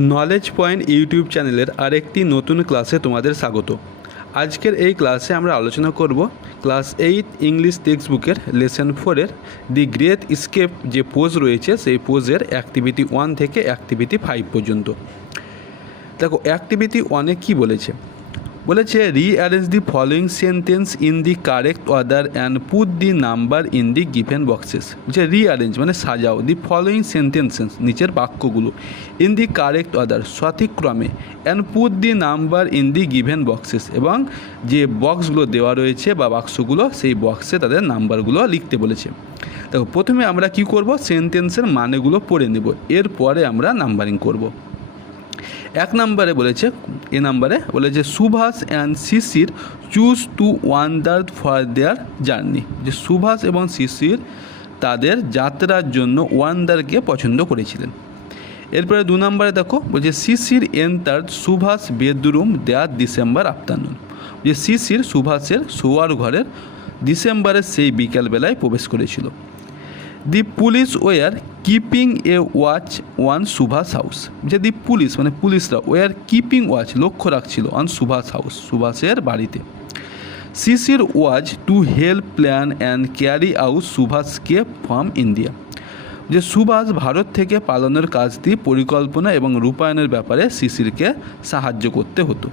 Knowledge point YouTube চ্যানেলের আরেকটি নতুন ক্লাসে তোমাদের স্বাগত। আজকের এই ক্লাসে আমরা আলোচনা করব ক্লাস 8 ইংলিশ টেক্সট বুকের লেসন 4-এর দি গ্রেট এস্কেপ যে পোজ রয়েছে সেই পোজের অ্যাক্টিভিটি 1 থেকে অ্যাক্টিভিটি 5 পর্যন্ত। দেখো অ্যাক্টিভিটি 1-এ কী বলেছে, rearrange the following sentence in the correct order and put the number in the given boxes. Rearrange মানে সাজাও দি ফলোয়িং সেন্টেন্সেস নিচের বাক্যগুলো ইন দি কারেক্ট অর্ডার সঠিক ক্রমে and put the number in the given boxes, এবং যে বক্সগুলো দেওয়া রয়েছে বা বাক্সগুলো সেই বক্সে তাদের নাম্বারগুলো লিখতে বলেছে। দেখো প্রথমে আমরা কি করব, সেন্টেন্সের মানেগুলো পড়ে নেব, এরপরে আমরা নাম্বারিং করব। এক নম্বরে বলেছে, এ নম্বরে বলেছে Subhash and Shishir choose to wander for their journey. যে সুভাষ এবং শিশির তাদের যাত্রার জন্য ওয়ান্ডারকে পছন্দ করেছিলেন। এরপরে 2 নম্বরে দেখো বলছে শিশির এন্টার সুভাষ বেডরুম দেয়ার ডিসেম্বর আফটারনুন। যে শিশির সুভাষের শোয়ার ঘরের ডিসেম্বরের সেই বিকালবেলায় প্রবেশ করেছিল। The police were keeping a watch one Subhash house. যে দি পুলিশ মানে পুলিশরা ওয়ার কিপিং ওয়াচ লক্ষ্য রাখছিল অন সুভাষ হাউস সুভাষের বাড়িতে। Sisir was to help plan and carry out সুভাষকে ফ্রম ইন্ডিয়া। যে সুভাষ ভারত থেকে পালানোর কাজটি পরিকল্পনা এবং রূপায়ণের ব্যাপারে শিশিরকে সাহায্য করতে হতো।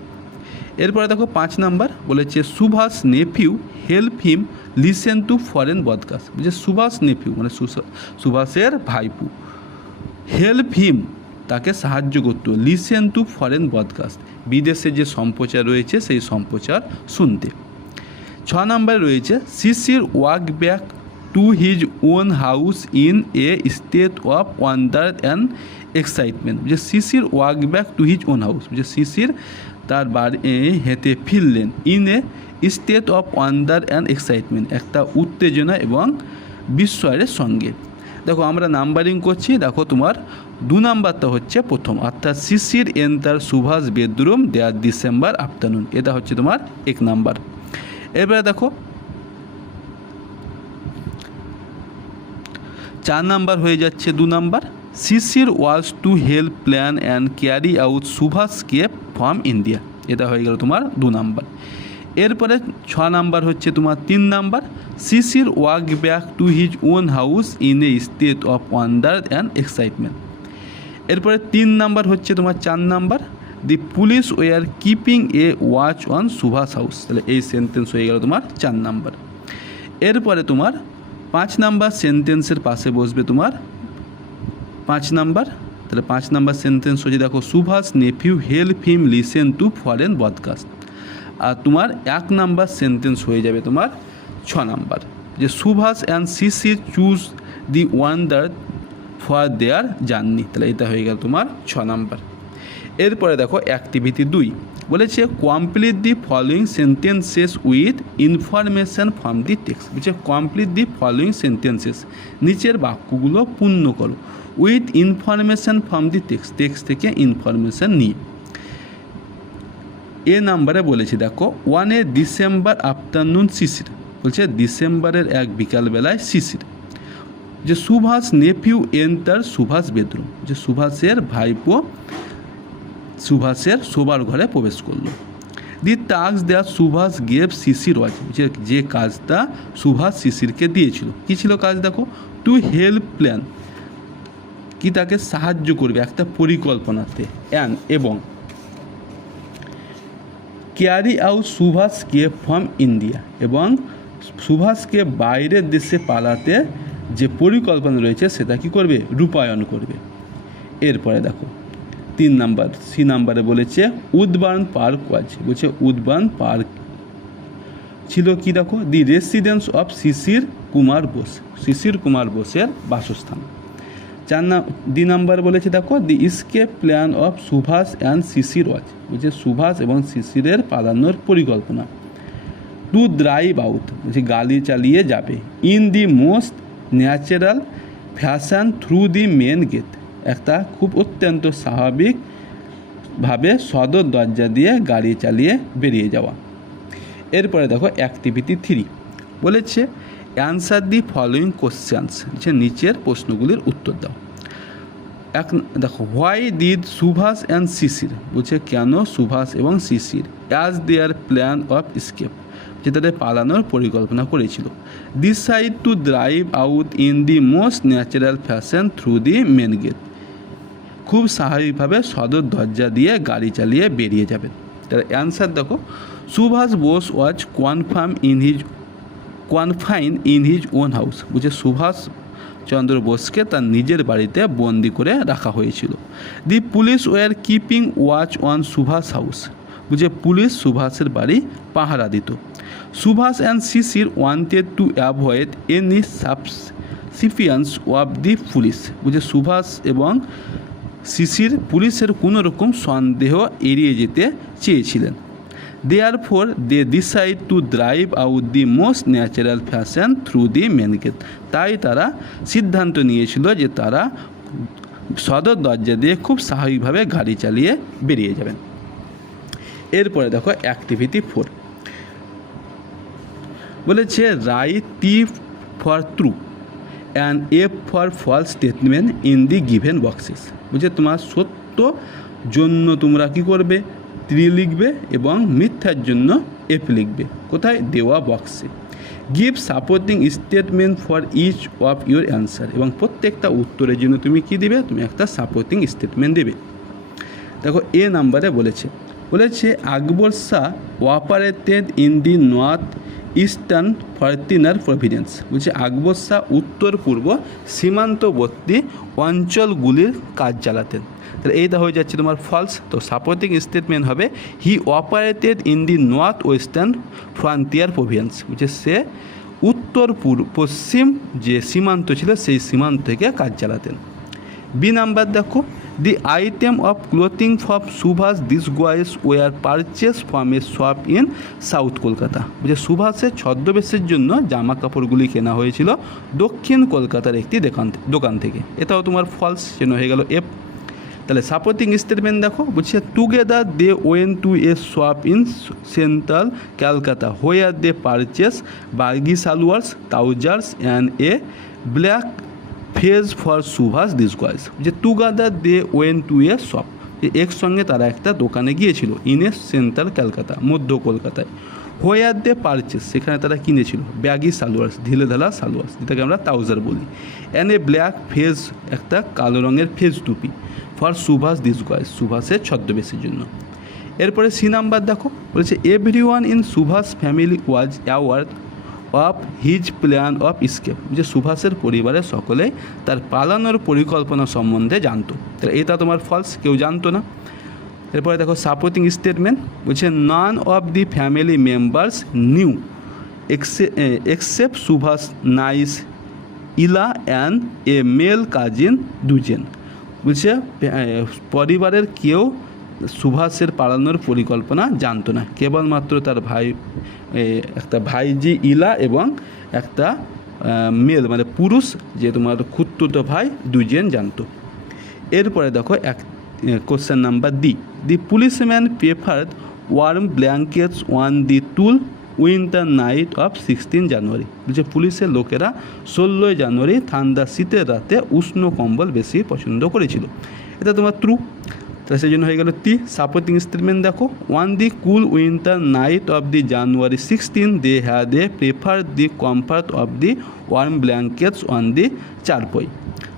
এরপরে দেখো 5 নাম্বার বলেছে Subhash nephew help him listen to foreign podcast. যে সুভাষ নেফিউ মানে সুভাষের ভাইপু, হেল্প হিম তাকে সাহায্য করতো, লিসেন টু ফরেন পডকাস্ট বিদেশে যে সম্প্রচার রয়েছে সেই সম্প্রচার শুনতে। 6 নাম্বারে রয়েছে Sisir walk back to his own house in a state of wonder and excitement. যে Sisir walk back to his own house, যে শিশির তার বাড়ি হেঁটে ফিরলেন in a state of wonder and excitement, একটা উত্তেজনা এবং বিস্ময়ের সঙ্গে। দেখো আমরা নাম্বারিং করছি, দেখো তোমার 2 নাম্বারটা হচ্ছে প্রথম, অর্থাৎ শিশির এন্টার সুভাষ বেডরুম দেয়ার ডিসেম্বর আফটারনুন, এটা হচ্ছে তোমার 1 নাম্বার। এবারে দেখো 4 নাম্বার হয়ে যাচ্ছে 2 number, Shishir was to help plan and carry out Subhash escape from India, এটা হয়ে গেল তোমার 2 নাম্বার। এরপরে 6 নাম্বার হচ্ছে তোমার 3 number, Shishir walk back to his own house in a state of wonder and excitement. এরপরে 3 নাম্বার হচ্ছে তোমার 4 number, the police were keeping a watch on Subhash house. তাহলে এই সেন্টেন্স হয়ে গেল তোমার 4 নাম্বার। এরপরে তোমার 5 নাম্বার সেন্টেন্সের পাশে বসবে তোমার 5 নাম্বার। তাহলে 5 নাম্বার সেন্টেন্স হচ্ছে দেখো Subhash nephew help him listen to foreign podcast. আর তোমার 1 নাম্বার সেন্টেন্স হয়ে যাবে তোমার 6 নাম্বার, যে Subhash and Shishir choose the wander for their journey. তাহলে এটা হয়ে গেল তোমার 6 নাম্বার। এরপরে দেখো অ্যাক্টিভিটি 2 বলেছে complete the following sentences with information from the text. বলছে কমপ্লিট দি ফলোয়িং সেন্টেন্সেস, নিচের বাক্যগুলো পূর্ণ করো with information from the text, text থেকে ইনফরমেশান নিয়ে। এ নাম্বারে বলেছি দেখো 1 ডিসেম্বর আফটারনুন শিশির, বলছে ডিসেম্বরের এক বিকালবেলায় শিশির। যে Subhash nephew enter Subhash bedroom, যে সুভাষের ভাইপো সুভাষের শোবার ঘরে প্রবেশ করলো। দি টাস্ক দেয়া সুভাষ গেভ শিশির ওয়াজ, যে কাজটা সুভাষ শিশিরকে দিয়েছিল, কী ছিল কাজ দেখো, টু হেল্প প্ল্যান, কি তাকে সাহায্য করবে একটা পরিকল্পনাতে, এবং ক্যারি আউট সুভাষকে ফ্রম ইন্ডিয়া, এবং সুভাষকে বাইরের দেশে পালাতে যে পরিকল্পনা রয়েছে সেটা কি করবে, রূপায়ণ করবে। এরপরে দেখো 3 নাম্বার সি নাম্বারে বলেছে উডবার্ন পার্ক ওয়াজ, বলছে উডবার্ন পার্ক ছিল কি দেখো, the residence of Sisir Kumar Bose, Sisir Kumar বোসের বাসস্থান। 2 নাম্বার বলেছে দেখো the escape plan of Subhash and Sisir was, বলছে সুভাষ এবং শিশিরের পালানোর পরিকল্পনা। টু ড্রাইভ আউট, বলছে গাড়ি চালিয়ে যাবে, in the most natural fashion through the main gate, একটা খুব অত্যন্ত স্বাভাবিকভাবে সদর দরজা দিয়ে গাড়ি চালিয়ে বেরিয়ে যাওয়া। এরপরে দেখো অ্যাক্টিভিটি 3 বলেছে অ্যান্সার দি ফলোয়িং কোশ্চেন্স, নিচের প্রশ্নগুলির উত্তর দাও। দেখো, why did Subhash and Sisir, বলছে কেন সুভাষ এবং Sisir as their plan of escape, যে তাদের পালানোর পরিকল্পনা করেছিল, decide to drive out in the most natural fashion through the main gate, খুব স্বাভাবিকভাবে সদর দরজা দিয়ে গাড়ি চালিয়ে বেরিয়ে যাবেন। তার অ্যান্সার দেখো, Subhash Bose was confine in his own house, বলছে সুভাষ চন্দ্র বোসকে তার নিজের বাড়িতে বন্দি করে রাখা হয়েছিল। The police were keeping watch on Subhash house, বুঝে পুলিশ সুভাষের বাড়ি পাহারা দিত। Subhash and Sisir wanted to avoid any suspicion of the police, বুঝে সুভাষ এবং শিশির পুলিশের কোনো রকম সন্দেহ এড়িয়ে যেতে চেয়েছিলেন। Therefore they decide to drive out the most natural fashion through the main gate, তাই তারা সিদ্ধান্ত নিয়েছিল যে তারা সদর দরজা দিয়ে খুব স্বাভাবিকভাবে গাড়ি চালিয়ে বেরিয়ে যাবেন। এরপরে দেখো অ্যাক্টিভিটি 4 বলেছে write T for true and F for false statement in the given boxes, বুঝে তোমার সত্য জন্য তোমরা কী করবে, ত্রি লিখবে এবং মিথ্যার জন্য এফ লিখবে। কোথায়, দেওয়া বক্সে। Give supporting statement for each of your answer, এবং প্রত্যেকটা উত্তরের জন্য তুমি কী দিবে, তুমি একটা সাপোর্টিং স্টেটমেন্ট দেবে। দেখো এ নাম্বারে বলেছে Akbar Shah operated in the north eastern frontier providence, বলছে আকবর শাহ উত্তর পূর্ব সীমান্তবর্তী অঞ্চলগুলির কাজ চালাতেন। তাহলে এইটা হয়ে যাচ্ছে তোমার ফলস। তো সাপোর্টিং স্টেটমেন্ট হবে he operated in the north western frontier providence, বলছে সে উত্তর পশ্চিম যে সীমান্ত ছিল সেই সীমান্ত থেকে কাজ চালাতেন। বি নাম্বার দেখো, the item of clothing for Subhash this disguise were purchase from a shop in south Kolkata, বলছে সুভাষের ছদ্মবেশের জন্য জামা কাপড়গুলি কেনা হয়েছিল দক্ষিণ কলকাতার একটি দোকান থেকে। এটাও তোমার ফলস, সেজন্য হয়ে গেল এফ। তাহলে সাপোর্টিং স্টেটমেন্ট দেখো, বলছে together they went to a shop in central Calcutta where they purchase বার্গি salwars trousers and a black fez for Subhash this disguise, যে together they went to a shop, একসঙ্গে তারা একটা দোকানে গিয়েছিল ইন এ সেন্ট্রাল ক্যালকাটা মধ্য কলকাতায়, হোয়ার দে পারচেস সেখানে তারা কিনেছিল ব্যাগি সালোয়ার্স ঢিলে ঢালা সালোয়ার্স, যেটাকে আমরা ট্রাউজার বলি, অ্যান্ড এ ব্ল্যাক ফেজ একটা কালো রঙের ফেজ টুপি ফর সুভাষ দিস গয়েস সুভাষের ছদ্মবেশের জন্য। এরপরে সি নাম্বার দেখো, বলেছে everyone in Subhash family was aware of his plan of escape, যে সুভাষের পরিবারের সকলেই তার পালানোর পরিকল্পনা সম্বন্ধে জানতো। তাহলে এটা তোমার ফলস, কেউ জানতো না। এরপরে দেখো সাপোর্টিং স্টেটমেন্ট, বলছে none of the family members knew except Subhash niece Ila and a male cousin দুজেন, বলছে পরিবারের কেউ সুভাষের পালানোর পরিকল্পনা জানতো না, কেবলমাত্র তার একটা ভাইজি ইলা এবং একটা মেল মানে পুরুষ যে তোমার খুঁড়তুতো ভাই দুজন জানতো। এরপরে দেখো question number the policeman preferred warm blankets on the টুল উইন্টার নাইট অফ 16 জানুয়ারি, বলছে পুলিশের লোকেরা 16 জানুয়ারি ঠান্ডা শীতের রাতে উষ্ণ কম্বল বেশি পছন্দ করেছিল। এটা তোমার ট্রু, তাহলে সেই জন্য হয়ে গেল টি। সাপোর্টিং স্টেটমেন্ট দেখো, one the cool winter night of the January 16 they had they prefer the comfort of the warm blankets on the charpai,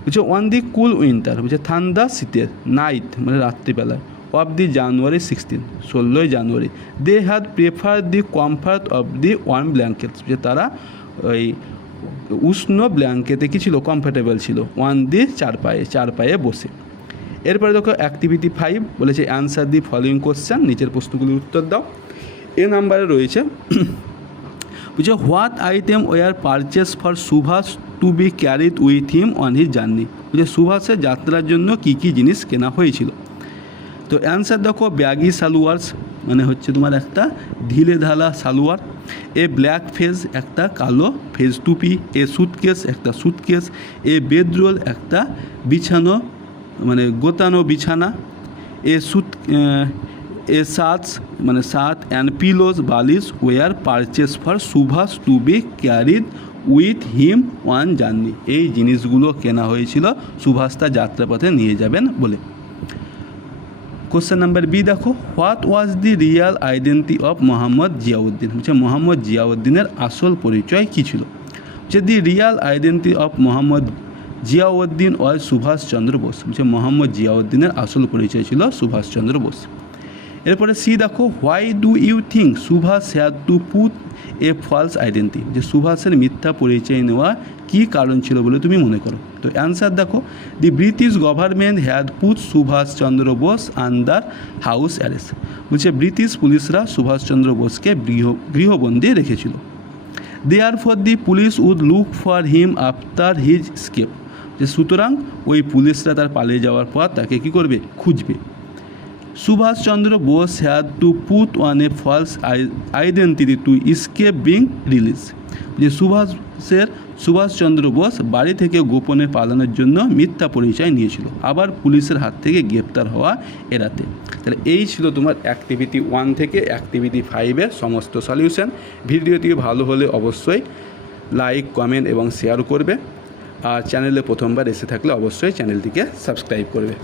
বলছে ওয়ান দি কুল উইন্টার, বলছে ঠান্ডা শীতের, নাইট মানে রাত্রিবেলায়, of the January 16 January they had prefer the comfort of the warm blankets, যে তারা ওই উষ্ণ ব্ল্যাঙ্কেটে কী ছিল, কমফর্টেবল ছিল, ওয়ান দি চার পায়ে বসে। এরপরে দেখো অ্যাক্টিভিটি 5 বলেছে অ্যান্সার দি ফলোয়িং কোশ্চেন, নিচের প্রশ্নগুলির উত্তর দাও। এ নাম্বারে রয়েছে বলছে what items were purchase for Subhash to be carried with him on his journey, বলছে সুভাষের যাত্রার জন্য কী কী জিনিস কেনা হয়েছিল। তো অ্যান্সার দেখো ব্যাগি সালোয়ার্স মানে হচ্ছে তোমার একটা ঢিলে ঢালা সালোয়ার, এ ব্ল্যাক ফেজ একটা কালো ফেজ টুপি, এ সুটকেস একটা সুটকেস, এ বেডরোল একটা বিছানো মানে গোতানো বিছানা, এ সাথ মানে সাথ অ্যান্ড পিলোজ বালিশ were purchase for Subhash to be carried with him one journey. এই জিনিসগুলো কেনা হয়েছিল সুভাষ তার যাত্রাপথে নিয়ে যাবেন বলে। কোশ্চেন নাম্বার বি দেখো, what was the Real identity of Mohammad Ziauddin. হচ্ছে মোহাম্মদ জিয়াউদ্দিনের আসল পরিচয় কী ছিল? যে দি Real identity of Mohammad Ziauddin ওয়াজ সুভাষচন্দ্র বোস। হচ্ছে মোহাম্মদ জিয়াউদ্দিনের আসল পরিচয় ছিল সুভাষচন্দ্র বোস। এরপরে সি দেখো, why do you think Subhash had to put a false identity. যে সুভাষের মিথ্যা পরিচয় নেওয়া কী কারণ ছিল বলে তুমি মনে করো? তো অ্যান্সার দেখো, the British government had put Subhashchandra Bose under house arrest. বলছে ব্রিটিশ পুলিশরা সুভাষচন্দ্র বোসকে গৃহবন্দী রেখেছিল। Therefore the police would look for him after his escape. যে সুতরাং ওই পুলিশরা তার পালিয়ে যাওয়ার পর তাকে কী করবে? খুঁজবে। Subhashchandra Bose had to put one a false identity to escape being release. যে সুভাষচন্দ্র বোস বাড়ি থেকে গোপনে পালানোর জন্য মিথ্যা পরিচয় নিয়েছিল, আবার পুলিশের হাত থেকে গ্রেপ্তার হওয়া এড়াতে। তাহলে এই ছিল তোমার অ্যাক্টিভিটি 1 থেকে অ্যাক্টিভিটি 5-এর সমস্ত সলিউশন। ভিডিওটি ভালো হলে অবশ্যই লাইক, কমেন্ট এবং শেয়ার করবে। আর চ্যানেলে প্রথমবার এসে থাকলে অবশ্যই চ্যানেলটিকে সাবস্ক্রাইব করবে।